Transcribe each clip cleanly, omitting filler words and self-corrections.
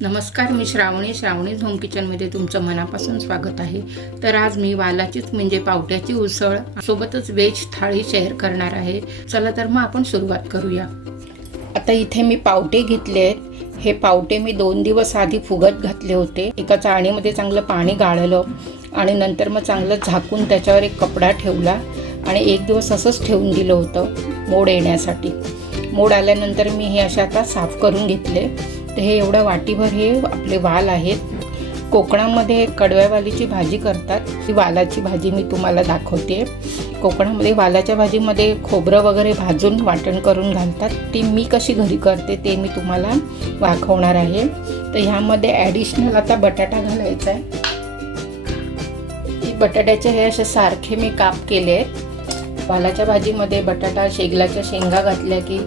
नमस्कार, मी श्रावणी होम किचनमध्ये तुमचं मनापासून स्वागत आहे. तर आज मी वालाचीच म्हणजे पावट्याची उसळ सोबतच व्हेज थाळी शेअर करणार आहे. चला तर मग आपण सुरुवात करूया. आता इथे मी पावटे घेतले आहेत. हे पावटे मी 2 दिवस आधी फुगत घातले होते. एका चाळणीमध्ये चांगलं पाणी गाळलं आणि नंतर मग चांगलं झाकून त्याच्यावर एक कपडा ठेवला आणि 1 दिवस असंच ठेवून दिलं होतं मोड येण्यासाठी. मोड आल्यानंतर मी हे अशा आता साफ करून घेतले. तर हे एवढं वाटीभर हे आपले वाल आहेत. कोकणामध्ये कडव्यावालीची भाजी करतात. ही वालाची भाजी मी तुम्हाला दाखवते. कोकणामध्ये वालाच्या भाजीमध्ये खोबरं वगैरे भाजून वाटण करून घालतात. ती मी कशी घरी करते ते मी तुम्हाला दाखवणार आहे. तर ह्यामध्ये ॲडिशनल आता बटाटा घालायचा आहे. बटाट्याचे हे असे सारखे मी काप केले आहेत. वालाच्या भाजीमध्ये बटाटा शेगलाच्या शेंगा घातल्या की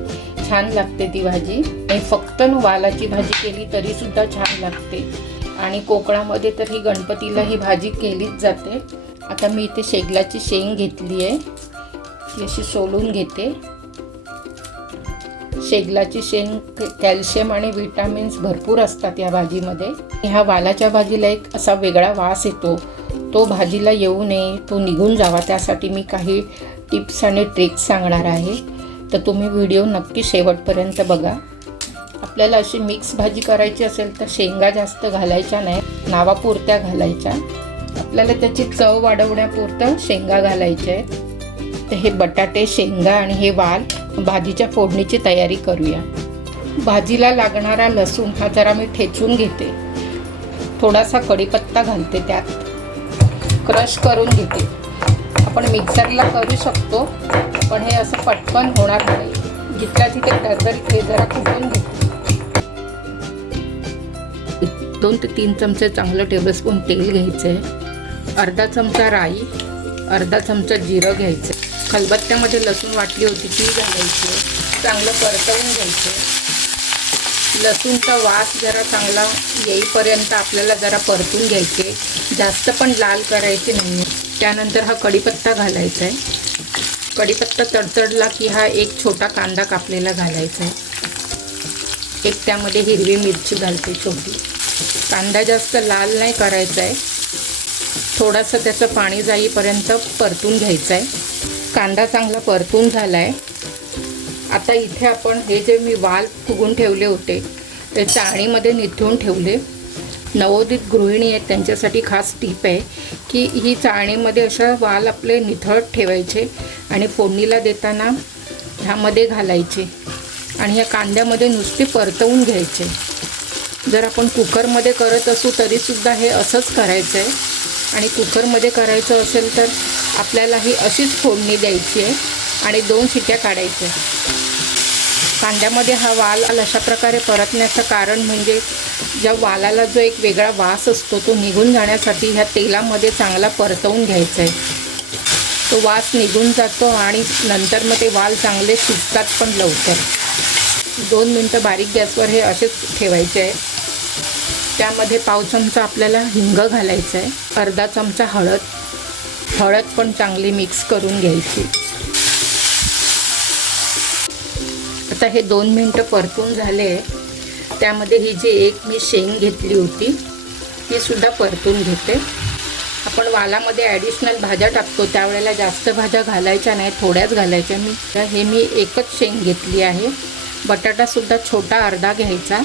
छान लागते ती भाजी. आणि फक्त वालाची भाजी केली तरी सुद्धा छान लागते. आणि कोकणामध्ये तर ही गणपतीला ही भाजी केलीच जाते. आता मी इथे शेगलाची शेंग घेतली आहे, ती अशी सोलून घेते. शेगलाची शेंग कॅल्शियम आणि विटामिन्स भरपूर असतात या भाजीमध्ये. ह्या वालाच्या भाजीला एक असा वेगळा वास येतो, तो भाजीला येऊ नये, तो निघून जावा, त्यासाठी मी काही टिप्स आणि ट्रिक्स सांगणार आहे. तर तुम्ही व्हिडिओ नक्की शेवटपर्यंत बघा. आपल्याला अशी मिक्स भाजी करायची असेल तर शेंगा जास्त घालायच्या नाही, नावापुरत्या घालायच्या. आपल्याला त्याची चव वाढवण्यापुरतं शेंगा घालायच्या आहेत. तर हे बटाटे, शेंगा आणि हे वाल भाजीच्या फोडणीची तयारी करूया. भाजीला लागणारा लसूण हा जरा मी ठेचून घेते. थोडासा कढीपत्ता घालते, त्यात क्रश करून घेते. आपण मिक्सरला करू शकतो, पण हे असं पटकन होणार नाही. जिथल्या तिथे दरदरीत हे जरा कुटून घेते. 2 ते 3 चमचे चांगलं टेबलस्पून तेल घ्यायचं आहे. अर्धा चमचा राई, अर्धा चमचा जिरं घ्यायचं. खलबत्त्यामध्ये लसूण वाटली होती ती घालायची. चांगलं परतवून घ्यायचं. लसूणचा वास जरा चांगला येईपर्यंत आपल्याला जरा परतून घ्यायचे. जास्त पण लाल करायचे नाही. त्यानंतर हा कढीपत्ता घालायचा आहे. कढीपत्ता तडतडला की हा एक छोटा कांदा कापलेला घालायचा आहे. एक त्यामध्ये हिरवी मिरची घालते छोटी. कांदा जास्त लाल नाही करायचा आहे, थोडंसं त्याचं पाणी जाईपर्यंत परतून घ्यायचं आहे. कांदा चांगला परतून झाला आहे. आता इथे आपण हे जे मी वाल फुगून ठेवले होते ते चाळणीमध्ये निथळून ठेवले. नवोदित गृहिणी आहेत त्यांच्यासाठी खास टीप आहे की ही चाळणीमध्ये अशा वाल आपले निथळत ठेवायचे आणि फोडणीला देताना ह्यामध्ये घालायचे आणि ह्या कांद्यामध्ये नुसते परतवून घ्यायचे. जर आपण कुकरमध्ये करत असू तरीसुद्धा हे असंच करायचं आहे. आणि कुकरमध्ये करायचं असेल तर आपल्याला ही अशीच फोडणी द्यायची आहे आणि 2 शिट्या काढायच्या. कांद्यामध्ये हा वाल अशा प्रकारे परतण्याचं कारण म्हणजे ज्या वालाला जो एक वेगळा वास असतो तो निघून जाण्यासाठी ह्या तेलामध्ये चांगला परतवून घ्यायचा आहे. तो वास निघून जातो आणि नंतर मग ते वाल चांगले शिजतात पण लवकर. 2 मिनटं बारीक गॅसवर हे असेच ठेवायचे आहे. त्यामध्ये पाव चमचा आपल्याला हिंग घालायचं आहे. अर्धा चमचा हळद पण चांगली मिक्स करून घ्यायची. आता हे 2 मिनटं परतून झाले. त्यामध्ये ही जी एक मी शेंग घेतली होती ती सुद्धा परतून घेते. आपण वालामध्ये ॲडिशनल भाज्या टाकतो त्यावेळेला जास्त भाज्या घालायच्या नाही, थोड्याच घालायच्या. मी एकच शेंग घेतली आहे. बटाटासुद्धा छोटा अर्धा घ्यायचा.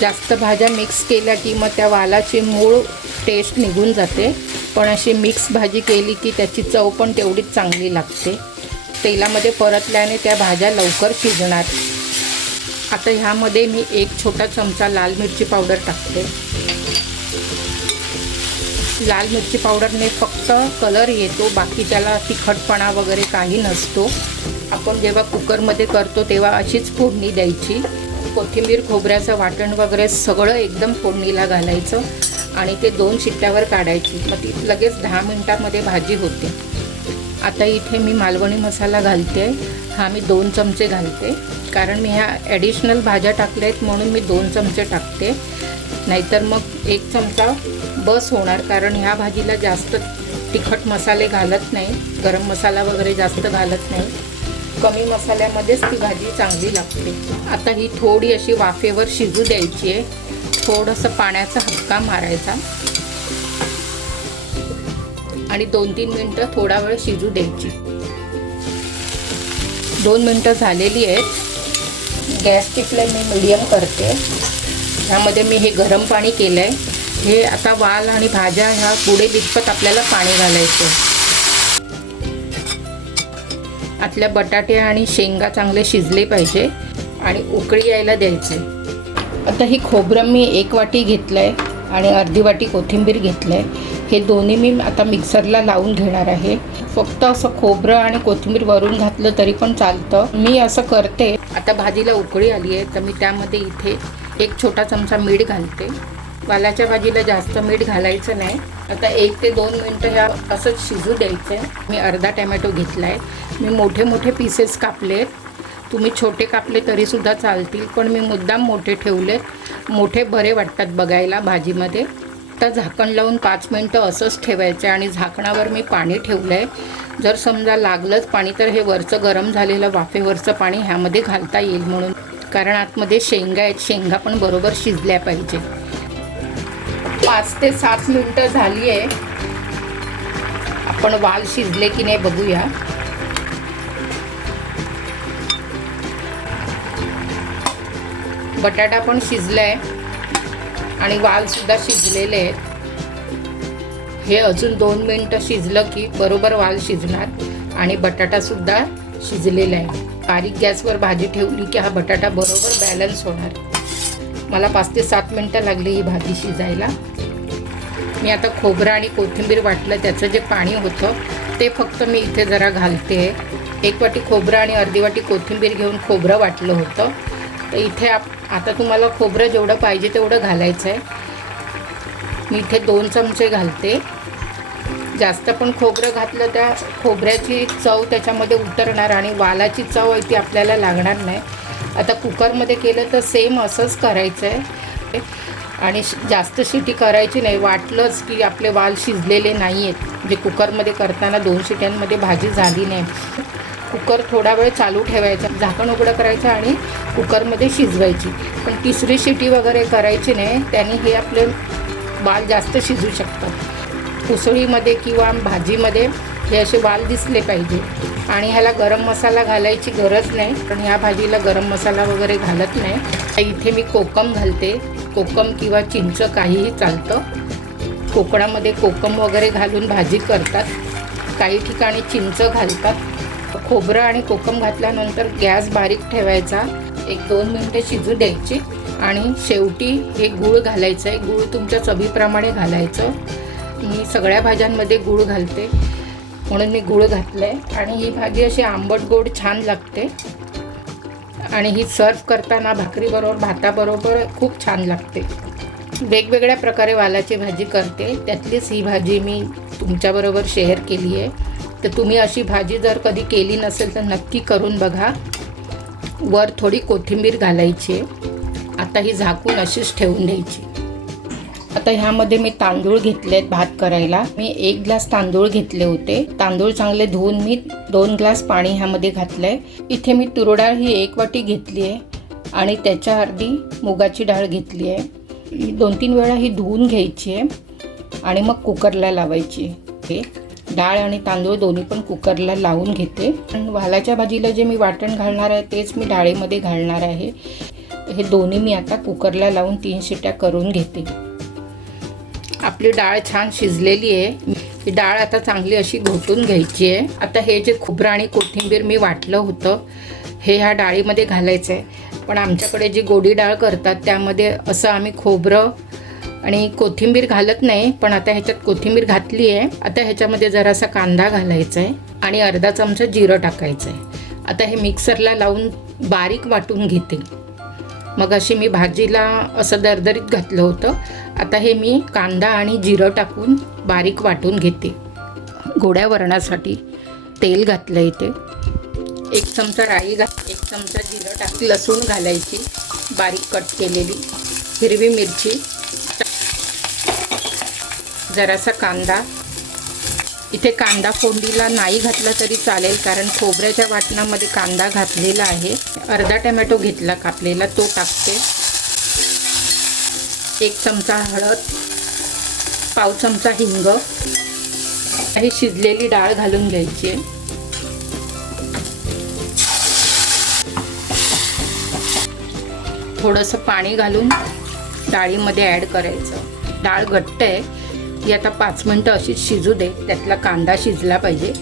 जास्त भाज्या मिक्स केल्या की मग त्या वालाची मूळ टेस्ट निघून जाते. पण अशी मिक्स भाजी केली की त्याची चव पण तेवढीच चांगली लागते. तेलामध्ये परतल्याने त्या भाज्या लवकर शिजणार. आता ह्यामध्ये मी 1 छोटा चमचा लाल मिरची पावडर टाकते. लाल मिरची पावडरने फक्त कलर येतो, बाकी त्याला तिखटपणा वगैरे काही नसतो. आपण जेव्हा कुकरमध्ये करतो तेव्हा अशीच फोडणी द्यायची. कोथिंबीर, खोबऱ्याचं वाटण वगैरे सगळं एकदम फोडणीला घालायचं आणि ते 2 शिट्ट्यावर काढायची. मग ती लगेच 10 मिनटामध्ये भाजी होते. आता इथे मी मालवणी मसाला घालते. हा मी 2 चमचे घालते, कारण मी ह्या ॲडिशनल भाज्या टाकल्या आहेत म्हणून मी 2 चमचे टाकते. नाहीतर मग 1 चमचा बस होणार, कारण ह्या भाजीला जास्त तिखट मसाले घालत नाही, गरम मसाला वगैरे जास्त घालत नाही. कमी मसाल्यामध्येच ती भाजी चांगली लागते. आता ही थोडी अशी वाफेवर शिजू द्यायची आहे. थोडंसं पाण्याचा हबका मारायचा आणि 2-3 मिनटं थोडा वेळ शिजू द्यायची. 2 मिनटं झालेली आहेत. गॅसची फ्लेम मी मीडियम करते. ह्यामध्ये मी हे गरम पाणी केलं आहे. हे आता वाल आणि भाज्या ह्या पुढे तितपत आपल्याला पाणी घालायचं. आतल्या बटाटे आणि शेंगा चांगले शिजले पाहिजे आणि उकळी यायला द्यायचे. आता ही खोबरं मी 1 वाटी घेतलं आहे आणि अर्धी वाटी कोथिंबीर घेतलं आहे. हे दोन्ही मी आता मिक्सरला लावून घेणार आहे. फक्त असं खोबरं आणि कोथिंबीर वरून घातलं तरी पण चालतं. मी असं करते. आता भाजीला उकळी आली आहे तर मी त्यामध्ये इथे 1 छोटा चमचा मीठ घालते. वालाच्या भाजीला जास्त मीठ घालायचं नाही. आता 1 ते 2 मिनटं ह्या असंच शिजू द्यायचं आहे. मी अर्धा टॅमॅटो घेतला आहे. मी मोठे मोठे पीसेस कापलेत. तुम्ही छोटे कापले तरीसुद्धा चालतील, पण मी मुद्दाम मोठे ठेवलेत. मोठे बरे वाटतात बघायला भाजीमध्ये. आता झाकण लावून 5 मिनटं असंच ठेवायचं आणि झाकणावर मी पाणी ठेवलं आहे. जर समजा लागलंच पाणी तर हे वरचं गरम झालेलं वाफेवरचं पाणी ह्यामध्ये घालता येईल म्हणून, कारण आतमध्ये शेंगा आहेत. शेंगा पण बरोबर शिजल्या पाहिजे. 5 ते 7 मिनटं झाली आहे. आपण वाल शिजले की नाही बघूया. बटाटा पण शिजलाय आणि वालसुद्धा शिजलेले आहेत. हे अजून 2 मिनटं शिजलं की बरोबर वाल शिजणार आणि बटाटासुद्धा शिजलेला आहे. बारीक गॅसवर भाजी ठेवली की हा बटाटा बरोबर बॅलन्स होणार. मला 5 ते 7 मिनटं लागली ही भाजी शिजायला. मी आता खोबरं आणि कोथिंबीर वाटलं, त्याचं जे पाणी होतं ते फक्त मी इथे जरा घालते. 1 वाटी खोबरं आणि अर्धी वाटी कोथिंबीर घेऊन खोबरं वाटलं होतं. तर इथे आता तुम्हाला खोबरं जेवढं पाहिजे तेवढं घालायचं आहे. मी इथे 2 चमचे घालते. जास्त पण खोबरं घातलं त्या खोबऱ्याची चव त्याच्यामध्ये उतरणार आणि वालाची चव आहे ती आपल्याला लागणार नाही. आता कुकरमध्ये केलं तर सेम असंच करायचं आहे आणि जास्त शिटी करायची नाही. वाटलंच की आपले वाल शिजलेले नाही आहेत, म्हणजे कुकरमध्ये करताना 2 शिट्यांमध्ये भाजी झाली नाही. कुकर थोडा वेळ चालू ठेवायचा, झाकण उघडं करायचं आणि कुकरमध्ये शिजवायची. पण 3री शिटी वगैरे करायची नाही, त्याने हे आपले वाल जास्त शिजू शकतात. उसळीमध्ये किंवा भाजीमध्ये हे असे वाल दिसले पाहिजे. आणि ह्याला गरम मसाला घालायची गरज नाही, पण ह्या भाजीला गरम मसाला वगैरे घालत नाही. इथे मी कोकम घालते. कोकम किंवा चिंच काहीही चालतं. कोकणामध्ये कोकम वगैरे घालून भाजी करतात, काही ठिकाणी चिंच घालतात. खोबरं आणि कोकम घातल्यानंतर गॅस बारीक ठेवायचा. 1-2 मिनटं शिजू द्यायची आणि शेवटी हे गूळ घालायचं आहे. गूळ तुमच्या चवीप्रमाणे घालायचं. मी सगळ्या भाज्यांमध्ये गूळ घालते म्हणून मी गूळ घातलं आहे. आणि ही भाजी अशी आंबट गोड छान लागते आणि ही सर्व करताना भाकरीबरोबर भाताबरोबर खूप छान लागते. वेगवेगळ्या प्रकारे वालाची भाजी करते, त्यातलीच ही भाजी मी तुमच्याबरोबर शेअर केली आहे. तर तुम्ही अशी भाजी जर कधी केली नसेल तर नक्की करून बघा. वर थोडी कोथिंबीर घालायची. आता ही झाकून अशीच ठेवून द्यायची. आता ह्यामध्ये मी तांदूळ घेतले आहेत भात करायला. मी 1 ग्लास तांदूळ घेतले होते. तांदूळ चांगले धुवून मी 2 ग्लास पाणी ह्यामध्ये घातलं आहे. इथे मी तूर डाळ ही 1 वाटी घेतली आहे आणि त्याच्या अर्धी मुगाची डाळ घेतली आहे. 2-3 वेळा ही धुवून घ्यायची आहे आणि मग कुकरला लावायची. डाळ आणि तांदूळ दोन्ही पण कुकरला लावून घेते. वालाच्या भाजीला जे मी वाटण घालणार आहे तेच मी डाळीमध्ये घालणार आहे. हे दोन्ही मी आता कुकरला लावून 3 शिट्या करून घेते. आपली डाळ छान शिजलेली आहे. ही डाळ आता चांगली अशी घोटून घ्यायची आहे. आता हे जे खोबरं आणि कोथिंबीर मी वाटलं होतं हे ह्या डाळीमध्ये घालायचं आहे. पण आमच्याकडे जी गोडी डाळ करतात त्यामध्ये असं आम्ही खोबरं आणि कोथिंबीर घालत नाही, पण आता ह्याच्यात कोथिंबीर घातली आहे. आता ह्याच्यामध्ये जरासा कांदा घालायचा आहे आणि अर्धा चमचा जिरं टाकायचं आहे. आता हे मिक्सरला लावून बारीक वाटून घेते. मग अशी मी भाजीला असं दरदरीत घातलं होतं. आता हे मी कांदा आणि जिरं टाकून बारीक वाटून घेते. गोड्या वरणासाठी तेल घातलं इथे. 1 चमचा राई 1 चमचा जिरं टाक. लसूण घालायची बारीक कट केलेली. हिरवी मिरची, जरासा कांदा. इथे कांदा फोडणीला नाही घातला तरी चालेल, कारण खोबऱ्याच्या वाटणामध्ये कांदा घातलेला आहे. अर्धा टोमॅटो घेतला कापलेला, तो टाकते. 1 चमचा हळद, पाव चमचा हिंग, ही शिजलेली डाळ घालून घ्यायची आहे. थोडंसं पाणी घालून डाळीमध्ये ॲड करायचं. डाळ घट्ट आहे, ही आता 5 मिनटं अशीच शिजू दे. त्यातला कांदा शिजला पाहिजे.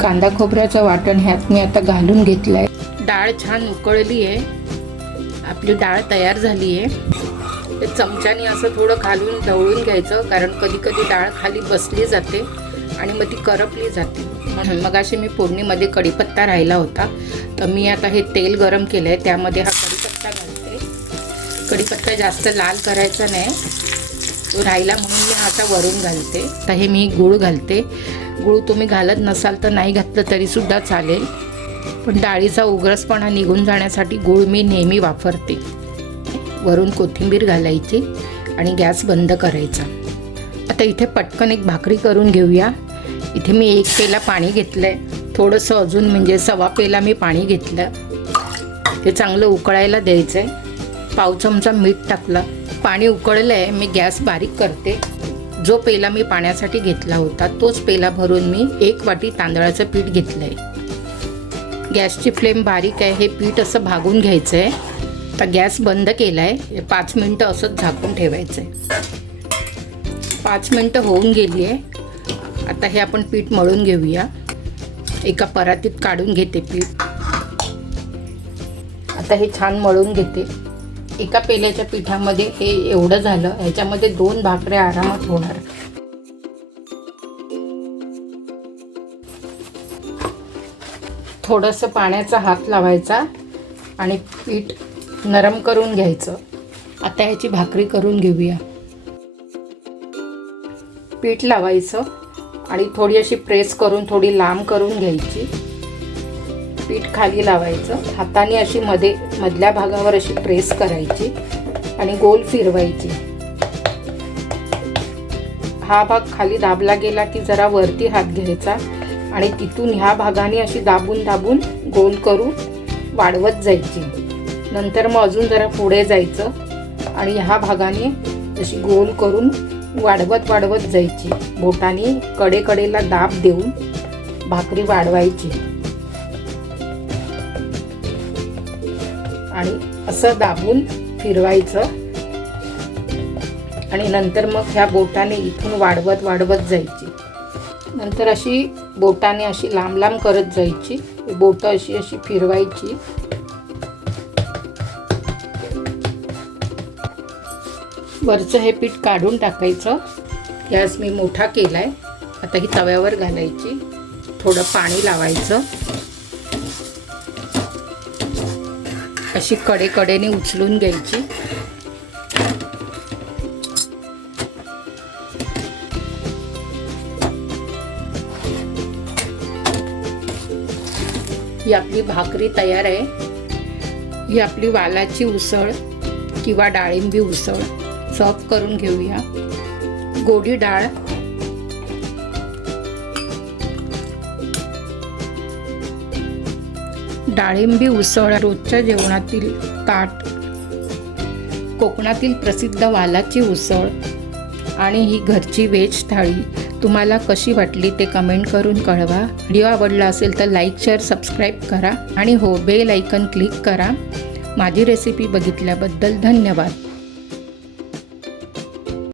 कांदा खोबऱ्याचं वाटण ह्यात मी आता घालून घेतलं आहे. डाळ छान उकळली आहे. आपली डाळ तयार झाली आहे. ते चमच्याने असं थोडं घालून ढवळून घ्यायचं, कारण कधी कधी डाळ खाली बसली जाते आणि मग ती करपली जाते. म्हणून मग अशी मी फोडणीमध्ये कढीपत्ता राहिला होता, तर मी आता हे तेल गरम केलं आहे, त्यामध्ये हा कढीपत्ता घालते. कढीपत्ता जास्त लाल करायचा नाही, तो राहिला म्हणून मी हा आता वरून घालते. तर हे मी गूळ घालते. गूळ तुम्ही घालत नसाल तर नाही घातलं तरीसुद्धा चालेल, पण डाळीचा उग्रसपणा निघून जाण्यासाठी गूळ मी नेहमी वापरते. वरून कोथिंबीर घालायची आणि गॅस बंद करायचा. आता इथे पटकन एक भाकरी करून घेऊया. इथे मी 1 पेला पाणी घेतलं आहे. थोडंसं अजून म्हणजे 1.25 पेला मी पाणी घेतलं. ते चांगलं उकळायला द्यायचं आहे. पाव चमचा मीठ टाकलं. पाणी उकळलं आहे. मी गॅस बारीक करते. जो पेला मी पाण्यासाठी घेतला होता तोच पेला भरून मी 1 वाटी तांदळाचं पीठ घेतलं आहे. गॅसची फ्लेम बारीक आहे. हे पीठ असं भागून घ्यायचं आहे. आता गॅस बंद केला आहे. 5 मिनटं असंच झाकून ठेवायचं आहे. 5 मिनटं होऊन गेली आहे. आता हे आपण पीठ मळून घेऊया. एका परातीत काढून घेते पीठ. आता हे छान मळून घेते. एका पेल्याच्या पिठामध्ये हे एवढं झालं. ह्याच्यामध्ये 2 भाकऱ्या आरामात होणार. थोडंसं पाण्याचा हात लावायचा आणि पीठ नरम करून घ्यायचं. आता ह्याची भाकरी करून घेऊया. पीठ लावायचं आणि थोडी अशी प्रेस करून थोडी लांब करून घ्यायची. पीठ खाली लावायचं. हाताने अशी मधल्या भागावर अशी प्रेस करायची आणि गोल फिरवायची. हा भाग खाली दाबला गेला की जरा वरती हात घ्यायचा आणि तिथून ह्या भागाने अशी दाबून दाबून गोल करून वाढवत जायची. नंतर मग अजून जरा पुढे जायचं आणि ह्या भागाने अशी गोल करून वाढवत वाढवत जायची. बोटाने कडेकडेला दाब देऊन भाकरी वाढवायची आणि असं दाबून फिरवायचं आणि नंतर मग ह्या बोटाने इथून वाढवत वाढवत जायची. नंतर अशी बोटाने अशी लांब लांब करत जायची. बोटं अशी अशी फिरवायची. वरचं हे पीठ काढून टाकायचं. गॅस मी मोठा केला आहे. आता ही तव्यावर घालायची. थोडं पाणी लावायचं. अशी कडेकडेने उचलून घ्यायची. ही आपली भाकरी तयार आहे. ही आपली वालाची उसळ किंवा डाळिंबी उसळ सर्व करून घेऊया. गोडी डाळ, डाळिंबी उसळ रोजच्या जेवणातील ताट, कोकणातील प्रसिद्ध वालाची उसळ आणि ही घरची व्हेज थाळी तुम्हाला कशी वाटली ते कमेंट करून कळवा. व्हिडिओ आवडला असेल तर लाईक, शेअर, सबस्क्राईब करा आणि हो बेल आयकॉन क्लिक करा. माझी रेसिपी बघितल्याबद्दल धन्यवाद.